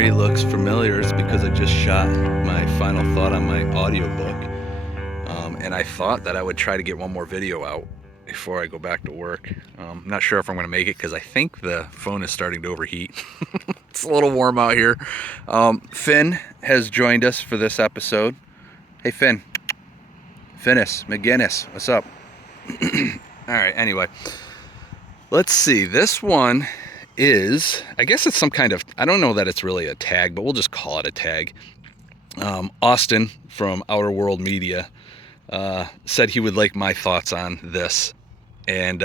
scenery looks familiar, it's because I just shot my final thought on my audiobook. And I thought that I would try to get one more video out before I go back to work. I'm not sure if I'm going to make it because I think the phone is starting to overheat. It's a little warm out here. Finn has joined us for this episode. Hey, Finn. Finnis, McGinnis, what's up? All right, anyway. Let's see. This one is, I guess it's some kind of, I don't know that it's really a tag, but we'll just call it a tag. Austin from Outer World Media said he would like my thoughts on this. And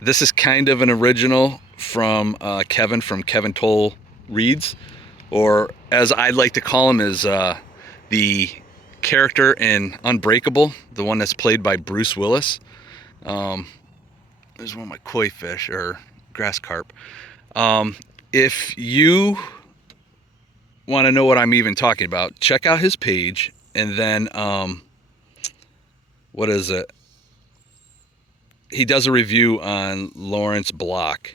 this is kind of an original from Kevin from Kevin Toll Reads, or as I'd like to call him, is the character in Unbreakable, the one that's played by Bruce Willis. There's one of my koi fish, or grass carp. If you want to know what I'm even talking about, check out his page, and then what is it? He does a review on Lawrence Block,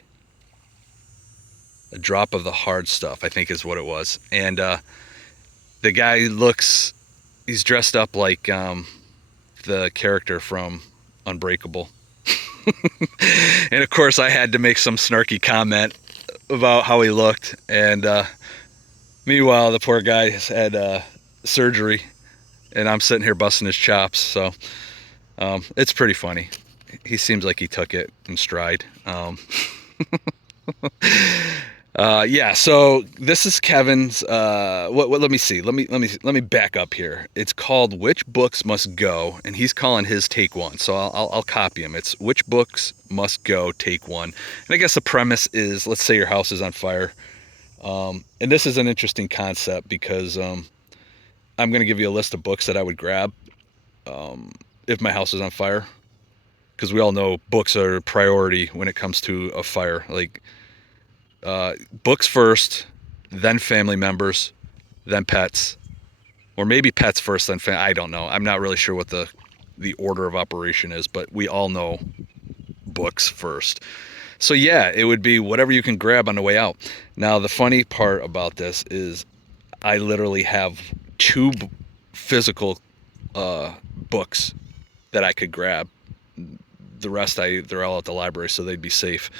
A Drop of the Hard Stuff, I think is what it was. And the guy he's dressed up like the character from Unbreakable. And of course I had to make some snarky comment about how he looked, and meanwhile the poor guy has had surgery and I'm sitting here busting his chops. So it's pretty funny. He seems like he took it in stride. Yeah, so this is Kevin's let me see. Let me back up here. It's called Which Books Must Go, and he's calling his take one. So I'll copy him. It's Which Books Must Go, take one. And I guess the premise is, let's say your house is on fire. And this is an interesting concept because I'm going to give you a list of books that I would grab if my house is on fire, because we all know books are a priority when it comes to a fire. Like books first, then family members, then pets, or maybe pets first, then family. I don't know. I'm not really sure what the order of operation is, but we all know books first. So yeah, it would be whatever you can grab on the way out. Now the funny part about this is I literally have two physical books that I could grab. The rest they're all at the library, so they'd be safe.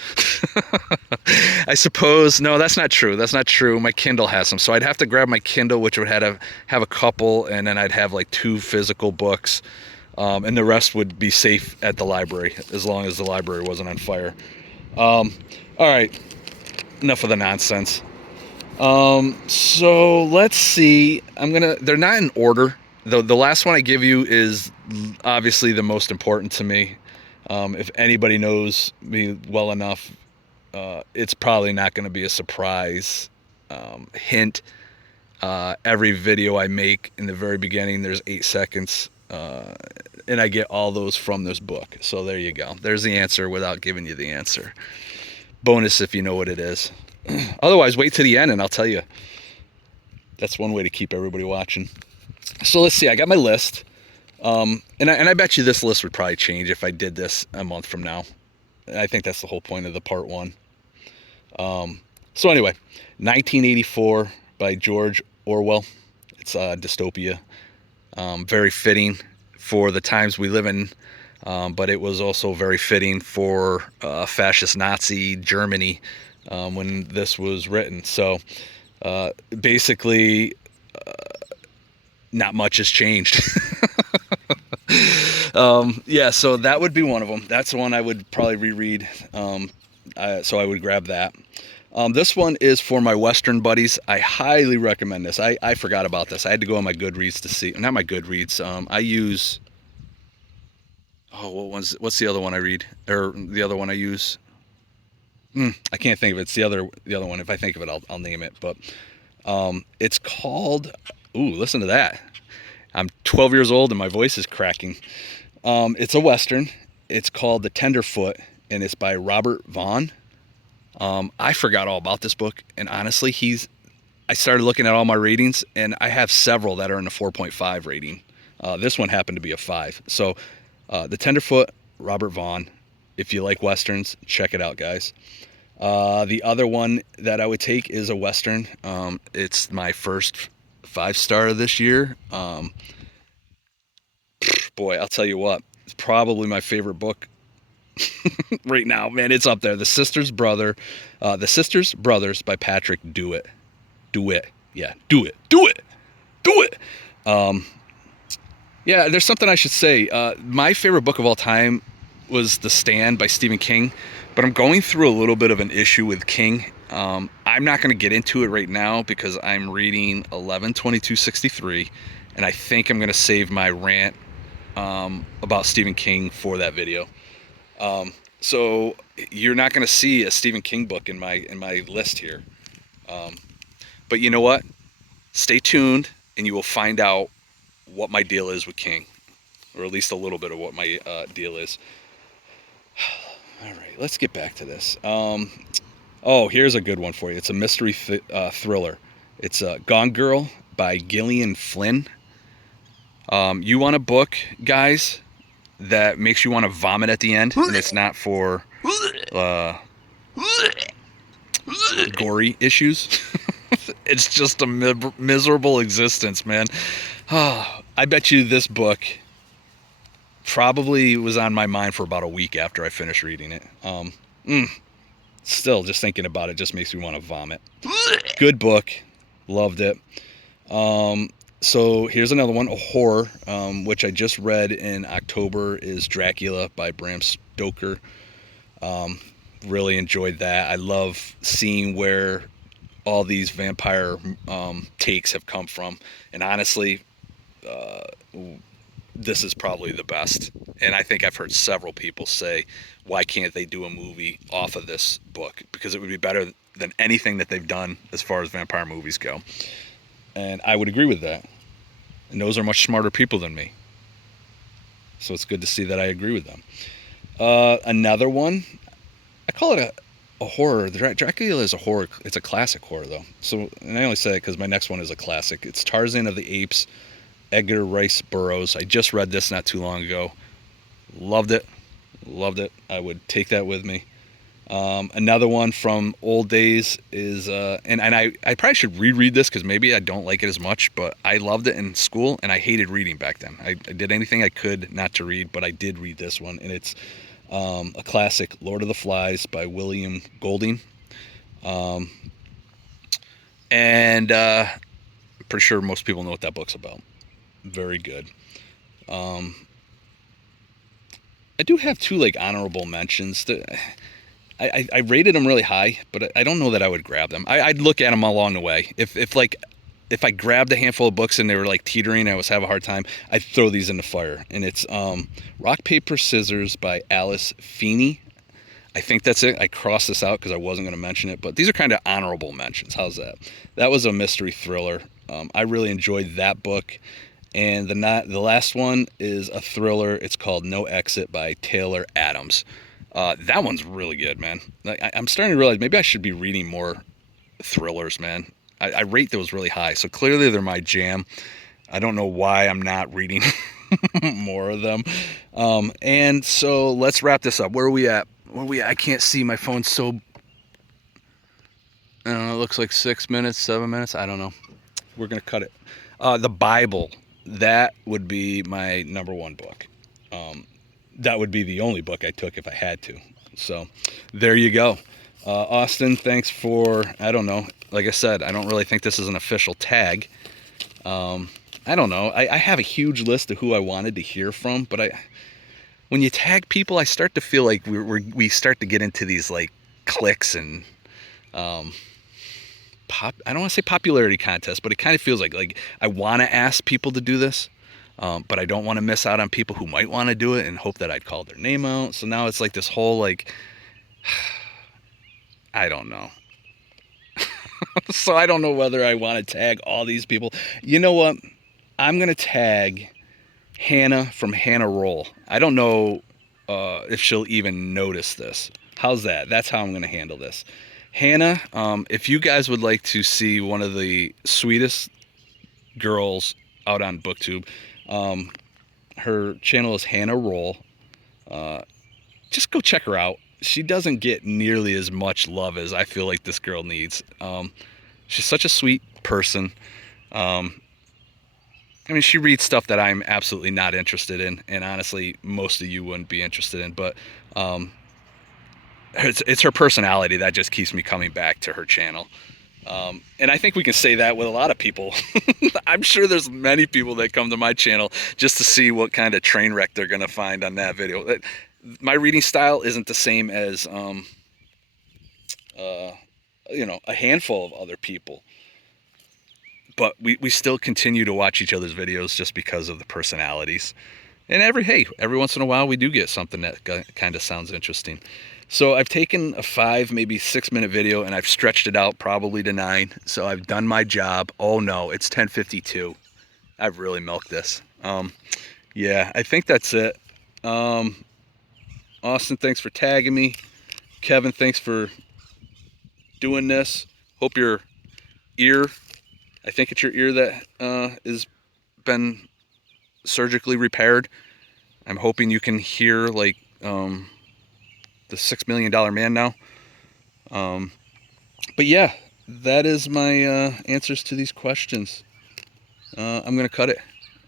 I suppose. No, that's not true. That's not true. My Kindle has them, so I'd have to grab my Kindle, which would have a couple, and then I'd have like two physical books, and the rest would be safe at the library as long as the library wasn't on fire. All right, enough of the nonsense. So let's see. They're not in order. The last one I give you is obviously the most important to me. If anybody knows me well enough, it's probably not going to be a surprise hint. Every video I make in the very beginning, there's 8 seconds, and I get all those from this book. So there you go. There's the answer without giving you the answer. Bonus if you know what it is. Otherwise, wait to the end and I'll tell you. That's one way to keep everybody watching. So let's see. I got my list. And I bet you this list would probably change if I did this a month from now. I think that's the whole point of the part one. So anyway, 1984 by George Orwell. It's a dystopia. Very fitting for the times we live in, but it was also very fitting for fascist Nazi Germany when this was written. So basically, not much has changed. Yeah, so that would be one of them. That's the one I would probably reread. So I would grab that. This one is for my Western buddies. I highly recommend this. I forgot about this. I had to go on my Goodreads to see. Not my Goodreads. I use. Oh, what's the other one I read? Or the other one I use? I can't think of it. It's the other one. If I think of it, I'll name it. But it's called. Ooh, listen to that. I'm 12 years old and my voice is cracking. It's a Western. It's called The Tenderfoot, and it's by Robert Vaughan. I forgot all about this book, and honestly, I started looking at all my ratings, and I have several that are in a 4.5 rating. This one happened to be a 5. So, The Tenderfoot, Robert Vaughan. If you like Westerns, check it out, guys. The other one that I would take is a Western. It's my first 5-star of this year. Boy, I'll tell you what, it's probably my favorite book right now, man. It's up there. The Sisters Brothers by Patrick DeWitt. DeWitt, yeah, do it. Yeah, there's something I should say. My favorite book of all time was The Stand by Stephen King, but I'm going through a little bit of an issue with King. I'm not going to get into it right now because I'm reading 11/22/63, and I think I'm going to save my rant about Stephen King for that video. So you're not going to see a Stephen King book in my list here. But you know what? Stay tuned, and you will find out what my deal is with King, or at least a little bit of what my deal is. All right, let's get back to this. Oh, here's a good one for you. It's a mystery thriller. It's Gone Girl by Gillian Flynn. You want a book, guys, that makes you want to vomit at the end, and it's not for gory issues. It's just a miserable existence, man. I bet you this book probably was on my mind for about a week after I finished reading it. Still, just thinking about it just makes me want to vomit. Good book. Loved it. So here's another one, a horror, which I just read in October, is Dracula by Bram Stoker. Really enjoyed that. I love seeing where all these vampire takes have come from. And honestly, this is probably the best. And I think I've heard several people say, why can't they do a movie off of this book? Because it would be better than anything that they've done as far as vampire movies go. And I would agree with that. And those are much smarter people than me. So it's good to see that I agree with them. Another one, I call it a horror. Dracula is a horror. It's a classic horror, though. So, and I only say it because my next one is a classic. It's Tarzan of the Apes, Edgar Rice Burroughs. I just read this not too long ago. Loved it. I would take that with me. Another one from old days is, and I probably should reread this because maybe I don't like it as much, but I loved it in school and I hated reading back then. I did anything I could not to read, but I did read this one, and it's a classic, Lord of the Flies by William Golding. And I'm pretty sure most people know what that book's about. Very good. I do have two like honorable mentions. I rated them really high, but I don't know that I would grab them. I'd look at them along the way. If I grabbed a handful of books and they were like teetering, I was having a hard time, I'd throw these in the fire. And it's Rock, Paper, Scissors by Alice Feeney. I think that's it. I crossed this out because I wasn't going to mention it, but these are kind of honorable mentions. How's that? That was a mystery thriller. I really enjoyed that book. And the last one is a thriller. It's called No Exit by Taylor Adams. That one's really good, man. I'm starting to realize maybe I should be reading more thrillers, man. I rate those really high, so clearly they're my jam. I don't know why I'm not reading more of them. And so let's wrap this up. Where are we at? I can't see. My phone's so... it looks like 6 minutes, 7 minutes. I don't know. We're going to cut it. The Bible. That would be my number one book. That would be the only book I took if I had to. So there you go. Austin, thanks for, I don't know. Like I said, I don't really think this is an official tag. I don't know. I have a huge list of who I wanted to hear from, but when you tag people, I start to feel like we start to get into these like cliques and I don't want to say popularity contests, but it kind of feels like I want to ask people to do this. But I don't want to miss out on people who might want to do it and hope that I'd call their name out. So now it's like this whole like, I don't know. So I don't know whether I want to tag all these people. You know what? I'm going to tag Hannah from Hannah Roll. I don't know if she'll even notice this. How's that? That's how I'm going to handle this. Hannah, if you guys would like to see one of the sweetest girls out on BookTube, her channel is Hannah Roll. Just go check her out. she doesn't get nearly as much love as I feel like this girl needs. She's such a sweet person. Um, I mean, she reads stuff that I'm absolutely not interested in, and honestly, most of you wouldn't be interested in. But um, it's her personality that just keeps me coming back to her channel. And I think we can say that with a lot of people. I'm sure there's many people that come to my channel just to see what kind of train wreck they're going to find on that video. My reading style isn't the same as, uh, a handful of other people. But we still continue to watch each other's videos just because of the personalities. And every once in a while we do get something that kind of sounds interesting. So I've taken a 5, maybe 6 minute video and I've stretched it out probably to 9. So I've done my job. Oh no, it's 10:52. I've really milked this. Yeah, I think that's it. Austin, thanks for tagging me. Kevin, thanks for doing this. Hope your ear, I think it's your ear that is been surgically repaired. I'm hoping you can hear like the $6 million man now. But yeah, that is my answers to these questions. I'm gonna cut it,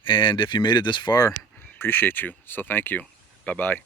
and if you made it this far, appreciate you. So thank you. Bye bye.